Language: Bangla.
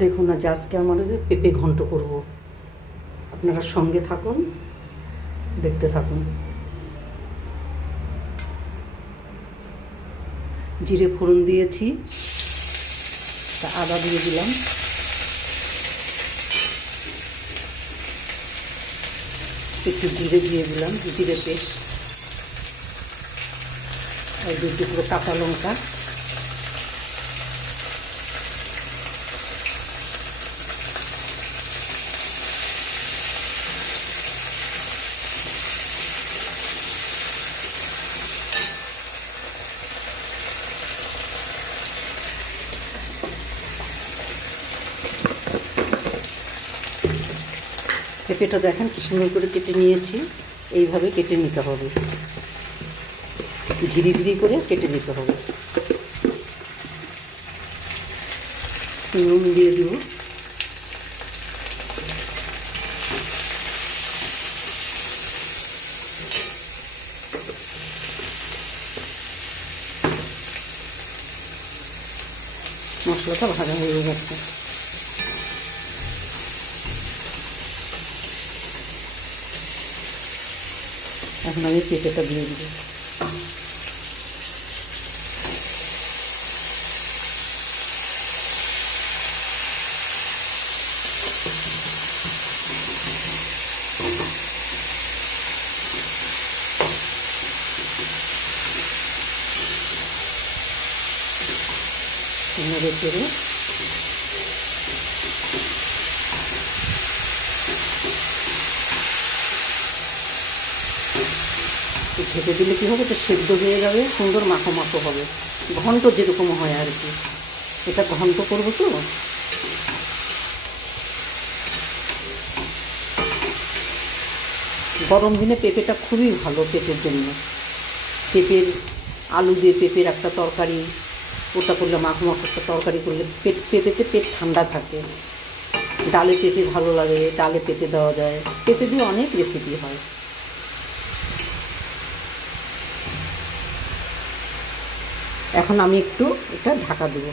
দেখুন আজ আজকে আমাদের পেঁপে ঘন্ট করব। আপনারা সঙ্গে থাকুন, দেখতে থাকুন। জিরে ফোড়ন দিয়েছি, তা আদা দিয়ে দিলাম, একটু জিরে দিয়ে দিলাম, জিরে পেস্ট, আর দু টুকরো কাঁচা লঙ্কা, পেঁপেটা দেখেন কি সুন্দর করে কেটে নিয়েছি। এইভাবে কেটে নিতে হবে, ঝিরি করে কেটে নিতে হবে। নুন দিয়ে দিব, মশলাটা ভাজা হয়ে গেছে। এখন আমি পেঁপেটা দিয়ে দিব। নেড়ে চেড়ে ঢেকে দিলে কী হবে, তো সেদ্ধ হয়ে যাবে, সুন্দর মাখো মাখো হবে, ঘন্ট যেরকম হয় আর কি। এটা ঘন্ট করবো তো। গরম দিনে পেঁপেটা খুবই ভালো পেটের জন্য। পেঁপের আলু দিয়ে পেঁপের একটা তরকারি, ওটা করলে মাখো মাখো একটা তরকারি করলে পেঁপেতে পেট ঠান্ডা থাকে। ডালে পেঁপে ভালো লাগে, ডালে পেঁপে দেওয়া যায়, পেঁপে দিয়ে অনেক রেসিপি হয়। এখন আমি একটু এটা ঢাকা দেবো।